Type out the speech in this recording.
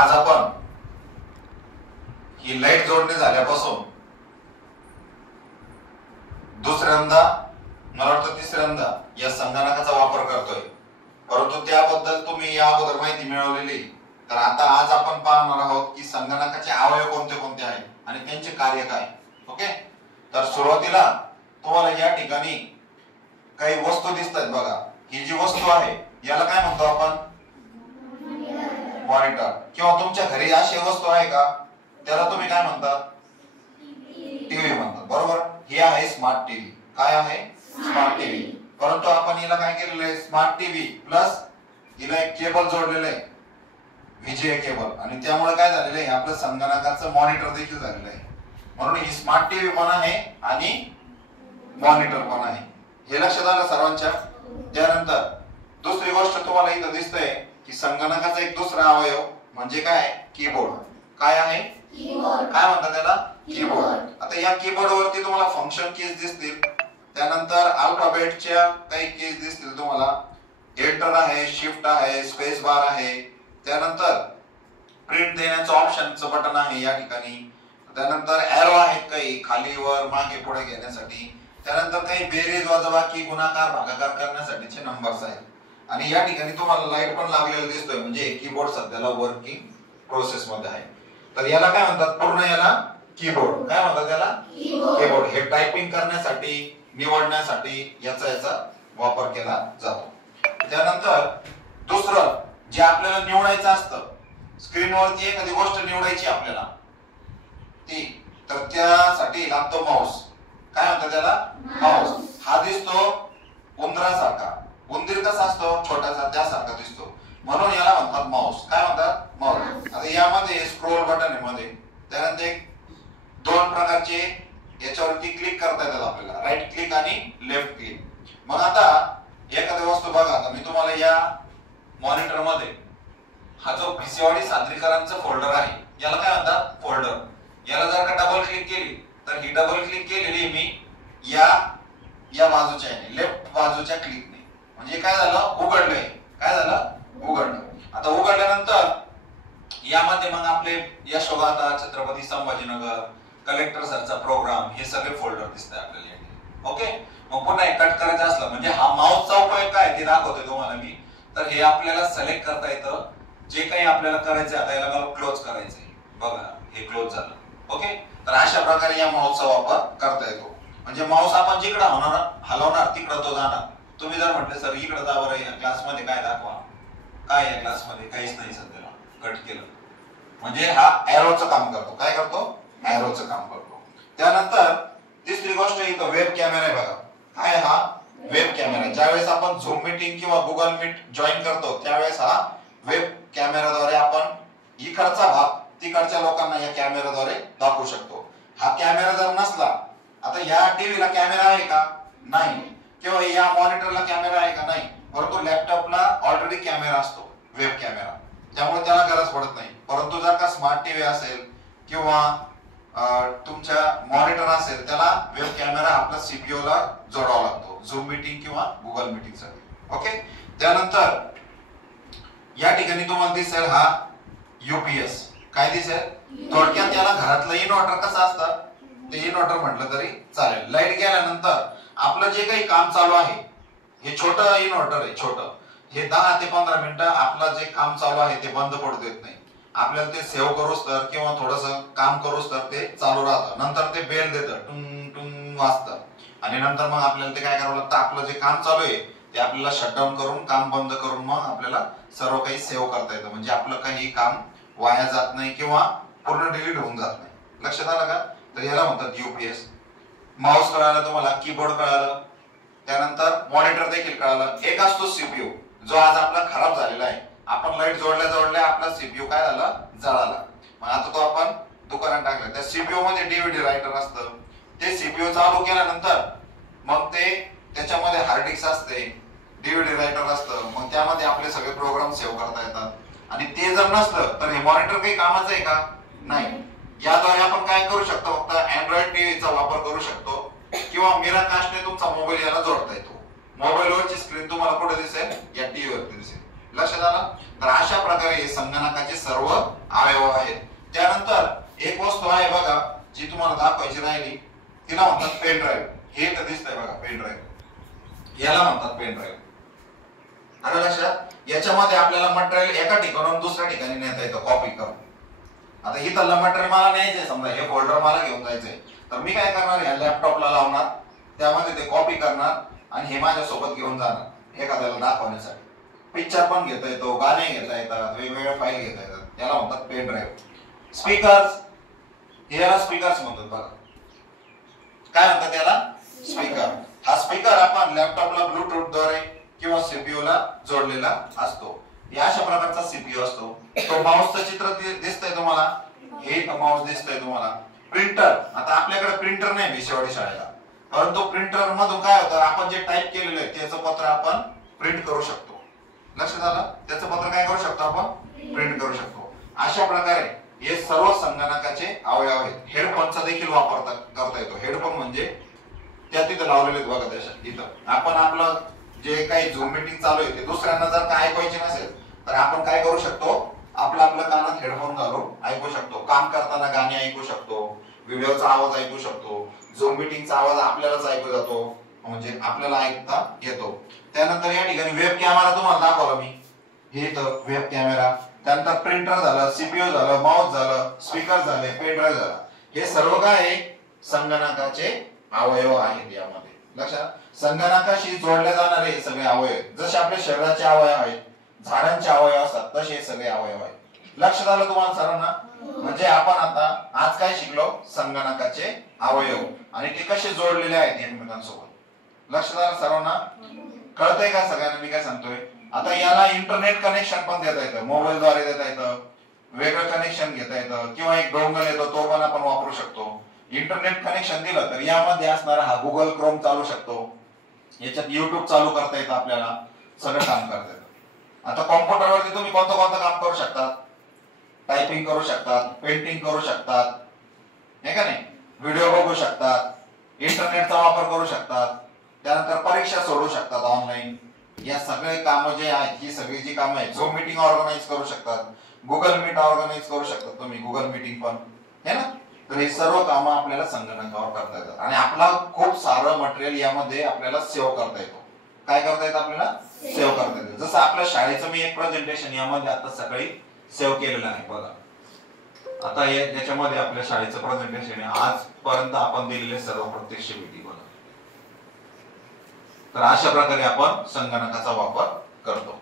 आज आपण ही लाईट जोडणी झाल्यापासून दुसऱ्यांदा, मला वाटतं तिसऱ्यांदा या संगणकाचा वापर करतोय, परंतु त्याबद्दल तुम्ही या अगोदर माहिती मिळवलेली. तर आता आज आपण पाहणार आहोत की संगणकाचे अवयव कोणते कोणते आहेत आणि त्यांचे कार्य काय. ओके, तर सुरुवातीला तुम्हाला या ठिकाणी काही वस्तू दिसतात बघा. ही जी वस्तू आहे याला काय म्हणतो आपण? मॉनिटर. किंवा तुमच्या घरी अशी वस्तू आहे का, त्याला तुम्ही काय म्हणतात? टीव्ही म्हणतात, बरोबर. ही आहे स्मार्ट टीव्ही. काय आहे? Smart TV. परंतु आपण हिला काय केलेलं आहे? स्मार्ट टीव्ही प्लस हिला एक केबल जोडलेलं आहे, व्हीजीए केबल, आणि त्यामुळे काय झालेलं आहे? आपलं संगणकाचं मॉनिटर देखील झालेलं आहे. म्हणून ही स्मार्ट टीव्ही पण आहे आणि मॉनिटर पण आहे. हे लक्षात आलं सर्वांच्या? त्यानंतर दुसरी गोष्ट तुम्हाला इथं दिसतंय की संगणकाचा एक दुसरा अवयव म्हणजे काय? कीबोर्ड. काय आहे? कीबोर्ड. काय म्हणतात त्याला? कीबोर्ड. आता या कीबोर्ड वरती तुम्हाला फंक्शन कीज दिसतील, त्यानंतर अल्फाबेटच्या काही कीज दिसतील तुम्हाला. एंटर आहे, शिफ्ट आहे, स्पेस बार आहे, त्यानंतर प्रिंट देण्याचं ऑप्शनचं बटन आहे या ठिकाणी, त्यानंतर एरो आहेत काही खाली वर मागे पुढे घेण्यासाठी, त्यानंतर काही बेरीज वजाबाकी गुणाकार भागाकार करण्यासाठीचे नंबर्स आहेत. आणि या ठिकाणी तुम्हाला लाईट पण लागलेला दिसतोय, म्हणजे कीबोर्ड सध्याला वर्किंग प्रोसेस मध्ये आहे. तर याला काय म्हणतात? पूर्ण याला कीबोर्ड. काय म्हणतात त्याला? कीबोर्ड. हे टायपिंग करण्यासाठी, निवडण्यासाठी याचा वापर केला जातो. त्यानंतर दुसरं जे आपल्याला निवडायचं असतं, स्क्रीनवरती एखादी गोष्ट निवडायची आपल्याला ती, तर त्यासाठी लागतो माऊस. काय म्हणतात त्याला? माऊस. हा दिसतो उंदरासारखा. उंदीर कसा असतो? छोटासा, त्यासारखा दिसतो, म्हणून याला म्हणतात माऊस. काय म्हणतात? माऊस. आता यामध्ये स्क्रोल बटन आहे मध्ये, त्यानंतर एक दोन प्रकारचे याच्यावरती क्लिक करता येतात आपल्याला, राईट क्लिक आणि लेफ्ट क्लिक. मग आता एखादी वस्तू बघा, आता मी तुम्हाला या मॉनिटर मध्ये हा जो भिसेवाडी सादरीकरांचं फोल्डर आहे याला काय म्हणतात? फोल्डर. याला जर का डबल क्लिक केली तर ही डबल क्लिक केलेली मी या बाजूच्या लेफ्ट बाजूच्या क्लिकने, म्हणजे काय झालं? उघडलंय. काय झालं? उघडलं. आता उघडल्यानंतर यामध्ये मग आपले यशोगाथा, छत्रपती संभाजीनगर, कलेक्टर सरचा प्रोग्राम, हे सगळे फोल्डर दिसतात आपल्याला. ओके, मग पुन्हा कट करायचं असलं म्हणजे हा माऊसचा उपयोग काय ते दाखवतोय तुम्हाला मी. तर हे आपल्याला सिलेक्ट करता येतं जे काही आपल्याला करायचं. आता याला मला क्लोज करायचंय, बघा हे क्लोज झालं. ओके, तर अशा प्रकारे या माऊसचा वापर करता येतो. म्हणजे माऊस आपण जिकडे हलवणार तिकडे तो जाणार. तुम्ही जर म्हटले सर इकडे जा बरं, या क्लासमध्ये काय दाखवा, काय या क्लासमध्ये काहीच नाही सध्याला, कट केलं, म्हणजे हा एरोचं काम करतो. काय करतो? एरोचं काम करतो. त्यानंतर तिसरी गोष्ट इथं वेब कॅमेरा आहे बघा. काय? हा वेब कॅमेरा. ज्यावेळेस आपण झूम मीटिंग किंवा गुगल मीट जॉईन करतो त्यावेळेस हा वेब कॅमेराद्वारे आपण इकडचा भाग तिकडच्या लोकांना या कॅमेराद्वारे दाखवू शकतो. हा कॅमेरा जर नसला, आता या टीव्हीला कॅमेरा आहे का? नाही. किंवा या मॉनिटरला कॅमेरा आहे का? नाही. परंतु लॅपटॉपला ऑलरेडी कॅमेरा असतो, वेब कॅमेरा, त्यामुळे त्याला गरज पडत नाही. परंतु जर का स्मार्ट टीव्ही असेल किंवा तुमच्या मॉनिटर असेल त्याला वेब कॅमेरा आपला सीपीयू ला जोडावा लागतो, झूम मीटिंग किंवा गुगल मीटिंग साठी. ओके, त्यानंतर या ठिकाणी तुम्हाला दिसेल हा यूपीएस. काय दिसेल? थोडक्यात याला घरातलं इन्व्हर्टर कसं असतं ते इन्व्हर्टर म्हटलं तरी चालेल. लाईट गेल्यानंतर आपलं जे काही काम चालू आहे, हे छोटं इन्व्हर्टर आहे, छोटं, हे 10 ते 15 मिनिटं आपलं जे काम चालू आहे ते बंद पडू देत नाही. आपल्याला ते सेव्ह करूच तर किंवा थोडंसं काम करूच तर ते चालू राहतं. नंतर ते बेल देतं, टुंग टुंग वाजतं, आणि नंतर मग आपल्याला ते काय करावं लागतं? आपलं जे काम चालू आहे ते आपल्याला शटडाऊन करून, काम बंद करून मग आपल्याला सर्व काही सेव्ह करता येतं. म्हणजे आपलं काही काम वाया जात नाही किंवा पूर्ण डिलीट होऊन जात नाही. लक्षात आलं का? तर याला म्हणतात यूपीएस. माऊस कळालं तुम्हाला, कीबोर्ड कळालं, त्यानंतर मॉनिटर देखील कळालं. एक असतो सीपीयू जो आज आपला खराब झालेला आहे. आपण लाईट जोडल्या आपला सीपीयू काय झाला? जळाला. मग आता तो आपण दुकानात टाकला. त्या सीपीयू मध्ये डीव्हीडी रायटर असतं. ते सीपीयू चालू केल्यानंतर मग ते त्याच्यामध्ये हार्ड डिस्क असते, डीव्हीडी रायटर असतं, मग त्यामध्ये आपले सगळे प्रोग्राम सेव्ह करता येतात. आणि ते जर नसलं तर हे मॉनिटर काही कामाचं आहे का? नाही. याद्वारे आपण काय करू शकतो? फक्त अँड्रॉइड टीव्हीचा वापर करू शकतो किंवा मिराकास्टने तुमचा मोबाईल याला जोडता येतो. मोबाईलवरची स्क्रीन तुम्हाला कुठे दिसेल? या टीव्हीवरती दिसेल. लक्षात आलं? तर अशा प्रकारे हे संगणकाचे सर्व अवयव आहेत. त्यानंतर एक वस्तू आहे बघा जी तुम्हाला दाखवायची राहिली, तिला म्हणतात पेन ड्राईव्ह. हे तर दिसतंय बघा पेन ड्राईव्ह, याला म्हणतात पेन ड्राईव्ह. आलं लक्षात? याच्यामध्ये आपल्याला मटेरियल एका ठिकाणाहून दुसऱ्या ठिकाणी नेता येतं कॉपी करून. आता इथलं मटेरियल मला न्यायचंय, समजा हे फोल्डर मला घेऊन जायचंय, तर मी काय करणार, या लॅपटॉपला लावणार, त्यामध्ये ते कॉपी करणार आणि हे माझ्या सोबत घेऊन जाणार एखाद्याला दाखवण्यासाठी. पिक्चर पण घेता येतो, गाणे घेता येतात, वेगवेगळ्या फाईल घेता येतात, त्याला म्हणतात पेन ड्राईव्ह. स्पीकर्स, याला स्पीकर्स म्हणतात बघा. काय म्हणतात त्याला? स्पीकर. हा स्पीकर आपण लॅपटॉपला ब्लूटूथ द्वारे किंवा सीपीयू ला जोडलेला असतो. या अशा प्रकारचा सीपीयू असतो. तो माऊसचं चित्र दिसतंय तुम्हाला, हे माऊस दिसतंय तुम्हाला. प्रिंटर, आता आपल्याकडे प्रिंटर नाही भिशेवाडी शाळेला, परंतु प्रिंटर मधून काय होतं, आपण जे टाईप केलेलं आहे त्याचं पत्र आपण प्रिंट करू शकतो. लक्षात आलं? त्याचं पत्र काय करू शकतो आपण? प्रिंट करू शकतो. अशा प्रकारे हे सर्व संगणकाचे अवयव आहेत. हेडफोनचा देखील वापर करता येतो. हेडफोन म्हणजे त्या तिथं लावलेले आहेत बघा, त्याच्यात इथं आपण आपलं जे काही झूम मीटिंग चालू आहे ते दुसऱ्यांना जर काय ऐकायचे नसेल तर आपण काय करू शकतो, आपल्या कानात हेडफोन घालून ऐकू शकतो. काम करताना गाणी ऐकू शकतो, व्हिडिओचा आवाज ऐकू शकतो, झूम मीटिंगचा आवाज आपल्यालाच ऐकू जातो, म्हणजे आपल्याला ऐकता येतो. त्यानंतर या ठिकाणी वेब कॅमेरा तुम्हाला दाखवला मी, हे तर वेब कॅमेरा. त्यानंतर प्रिंटर झालं, सीपीयू झालं, माऊस झालं, स्पीकर झाले, पेन ड्राईव्ह झाला. हे सर्व काय आहे? संगणकाचे अवयव आहेत. यामध्ये लक्षात, संगणकाशी जोडले जाणारे हे सगळे अवयव, जसे आपल्या शरीराचे अवयव आहेत, झाडांचे अवयव असतात, तसे हे सगळे अवयव आहेत. लक्षात आलं तुम्हाला सर्वांना? म्हणजे आपण आता आज काय शिकलो? संगणकाचे अवयव आणि ते कसे जोडलेले आहेत एकमेकांसोबत. लक्षात आलं सर्वांना? कळतंय का सगळ्यांना मी काय सांगतोय? आता याला इंटरनेट कनेक्शन पण देता येतं, मोबाईल द्वारे देता येतं, वेगळं कनेक्शन घेता येतं, किंवा एक डोंगल येतो तो पण आपण वापरू शकतो. इंटरनेट कनेक्शन दिलं तर यामध्ये असणारा हा गुगल क्रोम चालू शकतो, याच्यात युट्यूब चालू करता येतं, आपल्याला सगळं काम करता येतं. आता कॉम्प्युटरवरती तुम्ही कोणतं कोणतं काम करू शकतात? टायपिंग करू शकतात, पेंटिंग करू शकतात, हे का नाही, व्हिडिओ बघू शकतात, इंटरनेटचा वापर करू शकतात, त्यानंतर परीक्षा सोडवू शकतात ऑनलाईन. या सगळे कामं जे आहेत, ही सगळी जी कामं आहेत, झूम मीटिंग ऑर्गनाइज करू शकतात, गुगल मीट ऑर्गनाइज करू शकतात तुम्ही, गुगल मीटिंग पण, है ना. तर हे सर्व कामं आपल्याला संगणकावर करता येतात आणि आपला खूप सारं मटेरियल यामध्ये आपल्याला सेव्ह करता येतो. काय करता येतं? आपल्याला सेव्ह करता येतं. जसं आपल्या शाळेचं मी एक प्रेझेंटेशन यामध्ये आता सकाळी सेव्ह केलेलं आहे बघा. आता याच्यामध्ये आपल्या शाळेचं प्रेझेंटेशन आहे, आजपर्यंत आपण दिलेले सर्व प्रत्यक्ष भेटी बघा. तर अशा प्रकारे आपण संगणकाचा वापर करतो.